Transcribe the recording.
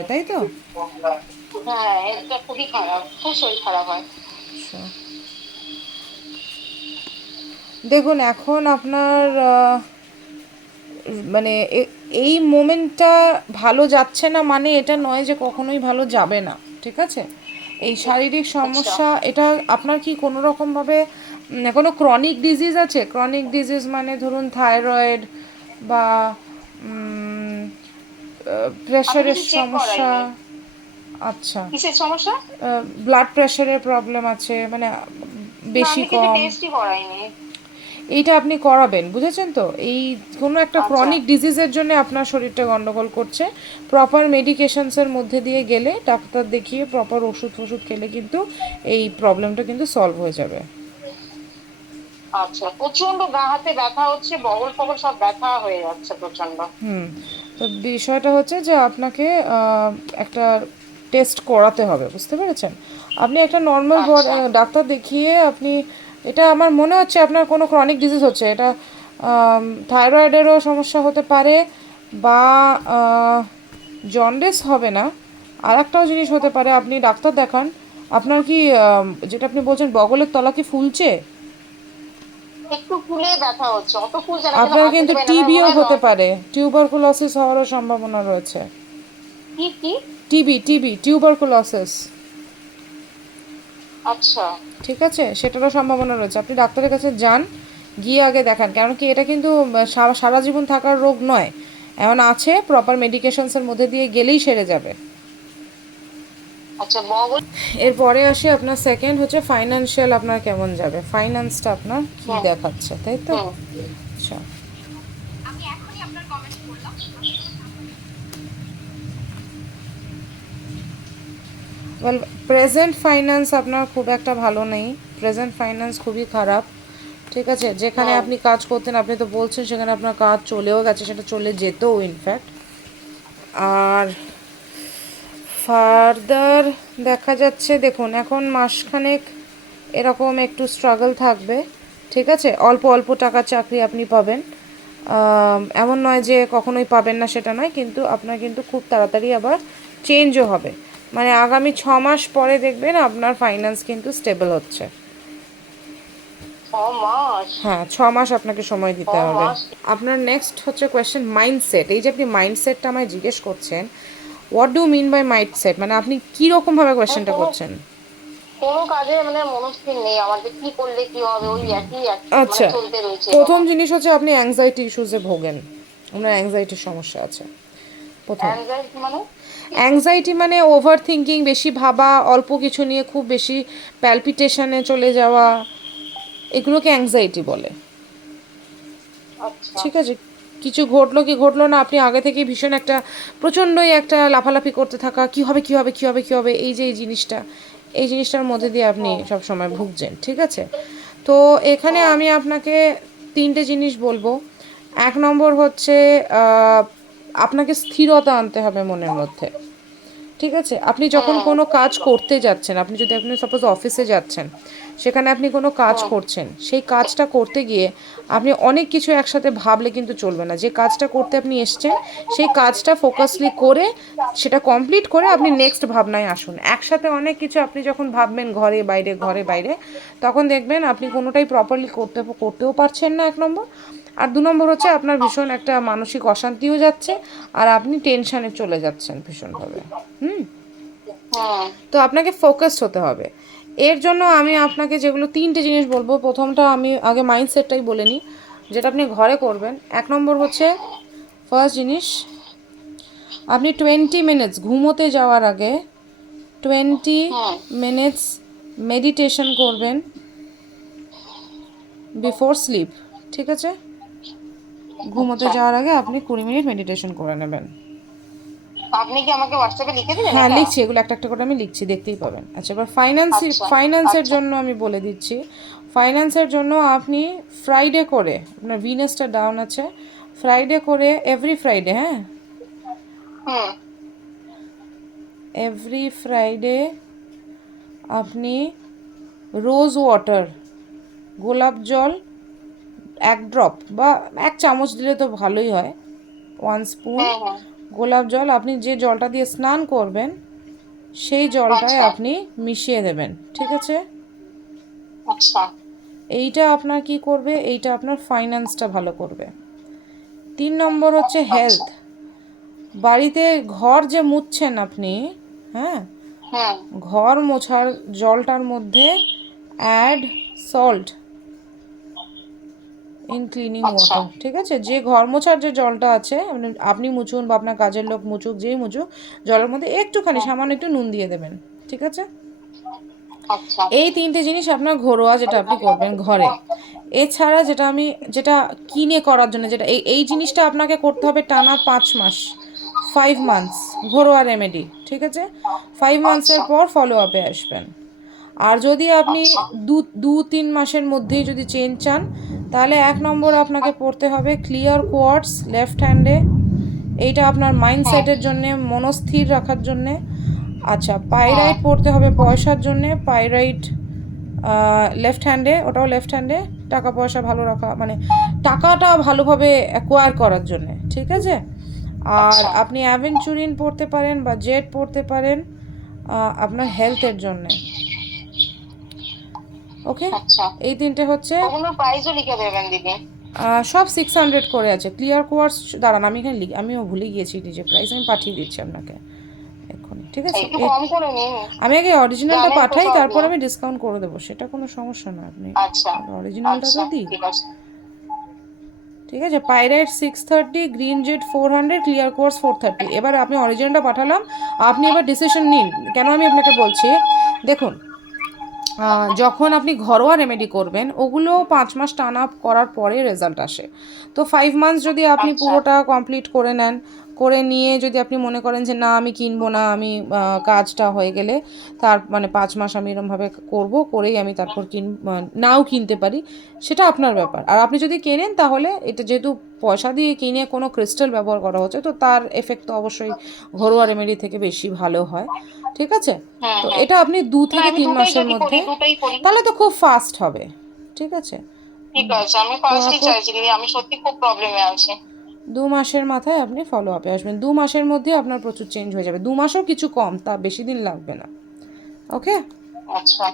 হবে, তাই তো? হ্যাঁ, এটা খুবই খারাপ, খুব শরীর খারাপ হয়। আচ্ছা, দেখুন এখন আপনার মানে এই মোমেন্টটা ভালো যাচ্ছে না মানে এটা নয় যে কখনোই ভালো যাবে না, ঠিক আছে? এই শারীরিক আচ্ছা, সমস্যা এটা আপনার কি কোনো রকমভাবে কোনো ক্রনিক ডিজিজ আছে? ক্রনিক ডিজিজ মানে ধরুন থাইরয়েড বা আমি প্রেশারের কিছু চেক সমস্যা? করাইনি। আচ্ছা, কিসের সমস্যা? ব্লাড প্রেশারের প্রবলেম আছে মানে না, বেশি আমি কিছু কম? টেস্টই করাইনি। এইটা আপনি করাবেন, বুঝেছেন তো? এই কোনো একটা আচ্ছা, ক্রনিক ডিজিজের জন্য আপনার শরীরটা গন্ডগোল করছে। প্রপার মেডিকেশনসের মধ্যে দিয়ে গেলে ডাক্তার দেখিয়ে প্রপার ওষুধ ফষুধ খেলে কিন্তু এই প্রবলেমটা কিন্তু সলভ হয়ে যাবে। আচ্ছা, প্রচন্ড গা হাতে ব্যথা হচ্ছে, বগল ফগল সব ব্যথা হয়ে যাচ্ছে প্রচন্ড। হুম, তো বিষয়টা হচ্ছে যে আপনাকে একটা টেস্ট করাতে হবে, বুঝতে পেরেছেন? আপনি একটা নর্মাল আচ্ছা, ডাক্তার দেখিয়ে আপনি, এটা আমার মনে হচ্ছে আপনার কোনো ক্রনিক ডিজিজ হচ্ছে, এটা থাইরয়েডেরও সমস্যা হতে পারে বা জন্ডিস হবে না, আর একটাও জিনিস হতে পারে, আপনি ডাক্তার দেখান। আপনার কি যেটা আপনি বলছেন বগলের তলা কি ফুলছে? একটু ফুলে ব্যথা হচ্ছে, অত ফুলছে না, কিন্তু আপনার হাত কিন্তু দিতে পারি না, আমার মনে টিবিও হয় হতে পারে, টিউবারকুলোসিস হওয়ারও সম্ভাবনা রয়েছে। কি কি? টিবি টিউবারকুলোসিস, আচ্ছা, ঠিক আছে, সেটারও সম্ভাবনা রয়েছে। আপনি ডাক্তারের কাছে যান, গিয়ে আগে দেখান, কারণ কি এটা কিন্তু সারা জীবন থাকার রোগ নয়। এমন আছে প্রপার মেডিকেশনসের মধ্যে দিয়ে গেলেই সেরে যাবে। আচ্ছা, বগল। এরপরে আসি আপনার সেকেন্ড হচ্ছে ফাইন্যান্সিয়াল, আপনার কেমন যাবে, ফাইন্যান্সটা আপনার কি হুম, দেখাচ্ছে, তাই তো? হুম, আচ্ছা, ওয়েল, প্রেজেন্ট ফাইন্যান্স আপনার খুব একটা ভালো নেই। প্রেজেন্ট ফাইন্যান্স খুবই খারাপ, ঠিক আছে? যেখানে হুম, আপনি কাজ করতেন, আপনি তো বলছেন সেখানে আপনার কাজ চলেও গেছে, সেটা চলে যেতেও ইনফ্যাক্ট। আর ফার্দার দেখা যাচ্ছে, দেখুন এখন মাসখানেক এরকম একটু স্ট্রাগল থাকবে, ঠিক আছে? অল্প অল্প টাকার চাকরি আপনি পাবেন, এমন নয় যে কখনোই পাবেন না, সেটা নয়, কিন্তু আপনার কিন্তু খুব তাড়াতাড়ি আবার চেঞ্জও হবে। মানে আগামী 6 মাস পরে দেখবেন আপনার ফাইন্যান্স কিন্তু স্টেবল হচ্ছে। 6 মাস? হ্যাঁ, 6 মাস আপনাকে সময় ছ দিতে হবে। মাস আপনার নেক্সট হচ্ছে কোয়েশ্চেন মাইন্ডসেট। এই যে আপনি মাইন্ডসেটটা আমায় জিজ্ঞেস করছেন, what do mean by mindset, মানে আপনি কীরকমভাবে মানে কোয়েশ্চেনটা কোনো করছেন? কোনো কাজে মানে মনস্থির নেই আমার, যে কি করলে কি হবে, ওই একই মানে আচ্ছা, চলতে রয়েছে প্রথম এরকম। জিনিস হচ্ছে আপনি অ্যাংজাইটি ইস্যুসে ভোগেন, আপনার অ্যাংজাইটির সমস্যা আছে প্রথম। অ্যাংজাইটি মানে? অ্যাংজাইটি মানে ওভার থিঙ্কিং, বেশি ভাবা, অল্প কিছু নিয়ে খুব বেশি প্যালপিটেশনে চলে যাওয়া, এগুলোকে অ্যাংজাইটি বলে, আচ্ছা, ঠিক আছে? কিছু ঘটলো কি ঘটলো না, আপনি আগে থেকে ভীষণ একটা প্রচণ্ডই একটা লাফালাফি করতে থাকা, কী হবে কী হবে কী হবে কী হবে, এই যে এই জিনিসটা, এই জিনিসটার মধ্যে দিয়ে আপনি হুম, সব সময় ভুগছেন, ঠিক আছে? তো এখানে হুম, আমি আপনাকে তিনটে জিনিস বলবো। এক নম্বর হচ্ছে আপনাকে স্থিরতা আনতে হবে মনের মধ্যে, ঠিক আছে? আপনি যখন হুম, কোনো কাজ করতে যাচ্ছেন, আপনি যদি আপনি সাপোজ অফিসে যাচ্ছেন, সেখানে আপনি কোনো কাজ হুম, করছেন, সেই কাজটা করতে গিয়ে আপনি অনেক কিছু একসাথে ভাবলে কিন্তু চলবে না। যে কাজটা করতে আপনি এসছেন, সেই কাজটা ফোকাসলি করে সেটা কমপ্লিট করে আপনি নেক্সট ভাবনায় আসুন। একসাথে অনেক কিছু আপনি যখন ভাববেন ঘরে বাইরে, তখন দেখবেন আপনি কোনোটাই প্রপারলি করতেও পারছেন না, এক নম্বর। আর 2 নম্বর হচ্ছে আপনার ভীষণ একটা মানসিক অশান্তিও যাচ্ছে, আর আপনি টেনশানে চলে যাচ্ছেন ভীষণভাবে। হুম, হুম, তো আপনাকে ফোকাসড হতে হবে। এর জন্য আমি আপনাকে যেগুলো তিনটে জিনিস বলবো, প্রথমটা আমি আগে মাইন্ডসেটটাই বলে নিই, যেটা আপনি ঘরে করবেন। 1 নম্বর হচ্ছে, ফার্স্ট জিনিস, আপনি 20 মিনিটস ঘুমোতে যাওয়ার আগে 20 মিনিটস মেডিটেশন করবেন বিফোর স্লিপ, ঠিক আছে? ঘুমোতে আচ্ছা। যাওয়ার আগে আপনি 20 মিনিট মেডিটেশন করে নেবেন। আপনি কি আমাকে হোয়াটসঅ্যাপে লিখে দিবেন হ্যাঁ, এটা? লিখছি, এগুলো একটা একটা করে আমি লিখছি, দেখতেই পাবেন। আচ্ছা, এবার আচ্ছা, ফাইন্যান্সের আচ্ছা, জন্য আমি বলে দিচ্ছি। ফাইন্যান্সের জন্য আপনি ফ্রাইডে করে, আপনার ভিনাসটা ডাউন আছে, ফ্রাইডে করে, এভরি ফ্রাইডে, হ্যাঁ, হুম, এভরি ফ্রাইডে আপনি রোজ ওয়াটার, গোলাপ জল 1 ড্রপ বা 1 চামচ দিলে তো ভালোই হয়, 1 স্পুন হুম, হুম, গোলাপ জল আপনি যে জলটা দিয়ে স্নান করবেন সেই জলটায় আচ্ছা আপনি মিশিয়ে দেবেন, ঠিক আছে? আচ্ছা এইটা আপনার কি করবে, এইটা আপনার ফাইন্যান্সটা ভালো করবে। 3 নম্বর হচ্ছে আচ্ছা। হেলথ। বাড়িতে ঘর যে মুছছেন আপনি, হ্যাঁ, হুম। ঘর মোছার জলটার মধ্যে অ্যাড সল্ট ইন ক্লিনিং আচ্ছা ওয়াটার, ঠিক আছে? যে ঘর মোছার যে জলটা আছে, আপনি মুছুন বা আপনার কাজের লোক মুছুক, যেই মুছুক, জলের মধ্যে একটুখানি হুম, সামান্য একটু নুন দিয়ে দেবেন, ঠিক আছে? আচ্ছা এই 3টে জিনিস আপনার ঘরোয়া যেটা আপনি করবেন ঘরে। এছাড়া যেটা কিনে করার জন্য, যেটা এই এই জিনিসটা আপনাকে করতে হবে টানা 5 মাস, 5 মান্থস, ঘরোয়া রেমেডি, ঠিক আছে? 5 মান্থসের আচ্ছা পর ফলো আপে আসবেন। আর যদি আপনি আচ্ছা 2-3 মাসের মধ্যেই যদি চান, তাহলে 1 নম্বর আপনাকে পড়তে হবে ক্লিয়ার কোয়ার্টস লেফট হ্যান্ডে। এইটা আপনার হুম মাইন্ডসেটের জন্যে, মনস্থির রাখার জন্যে। আচ্ছা, হুম পাইরাইট পড়তে হবে পয়সার জন্যে, পাইরাইট লেফট হ্যান্ডে, ওটাও লেফট হ্যান্ডে, টাকা পয়সা ভালো রাখা, মানে টাকাটা ভালোভাবে অ্যাকোয়ার করার জন্যে, ঠিক আছে? আর আচ্ছা আপনি অ্যাভেঞ্চুরিন পড়তে পারেন বা জেড পড়তে পারেন আপনার হেলথের জন্যে, ওকে? আচ্ছা। এই 3টে হচ্ছে। ওগুলোর প্রাইসও লিখে দেবেন দিদি। সব 600 করে আছে। ক্লিয়ার কোয়ার্স, দাঁড়ান আমি এখানে আমিও ভুলে গিয়েছি ডিজে প্রাইস, আমি পাঠিয়ে দিচ্ছি আপনাকে এক্ষুনি, ঠিক আছে? একটু কম করে নিন, আমি আগে অরিজিনালটা জানেন তো পাঠাই, সব তারপর নিয়ে। আমি ডিসকাউন্ট করে দেবো, সেটা কোনো সমস্যা না। আপনি আচ্ছা অরিজিনালটা তো আচ্ছা দিই, ঠিক আছে। ঠিক আছে? Pyrite 630, green Z 400, clear course 430। এবার আপনি অরিজিনালটা পাঠালাম, আপনি এবার ডিসিশন নিন। কেন আমি আপনাকে বলছি, দেখুন, যখন আপনি ঘরোয়া রেমেডি করবেন ওগুলো 5 মাস টানা করার পরে রেজাল্ট আসে। তো 5 মান্থস যদি আপনি আচ্ছা পুরোটা কমপ্লিট করে নেন, করে নিয়ে যদি আপনি মনে করেন যে না আমি কিনবো না, আমি কাজটা হয়ে গেলে তার মানে 5 মাস আমি এরমভাবে করব, করেই আমি তারপর নাও কিনতে পারি, সেটা আপনার ব্যাপার। আর আপনি যদি কেনেন তাহলে এটা যেহেতু পয়সা দিয়ে কিনে কোনো ক্রিস্টাল ব্যবহার করা হচ্ছে, তো তার এফেক্ট তো অবশ্যই ঘরোয়া রেমেডি থেকে বেশি ভালো হয়, ঠিক আছে? হুম তো হুম। এটা আপনি দু না থেকে আমি তিন দুটোই মাসের যদি করি, মধ্যে, দুটোই করি। তাহলে তো খুব ফাস্ট হবে, ঠিক আছে? ঠিক আছে, আমি ফার্স্টই কো- চাইছি দিদি, আমি সত্যি খুব প্রবলেমে আছি। 2 মাসের মাথায় আপনি ফলো আপে আসবেন, 2 মাসের মধ্যে আপনার প্রচুর চেঞ্জ হয়ে যাবে। 2 মাসও কিছু কম, তা বেশি দিন লাগবে না, ওকে? আচ্ছা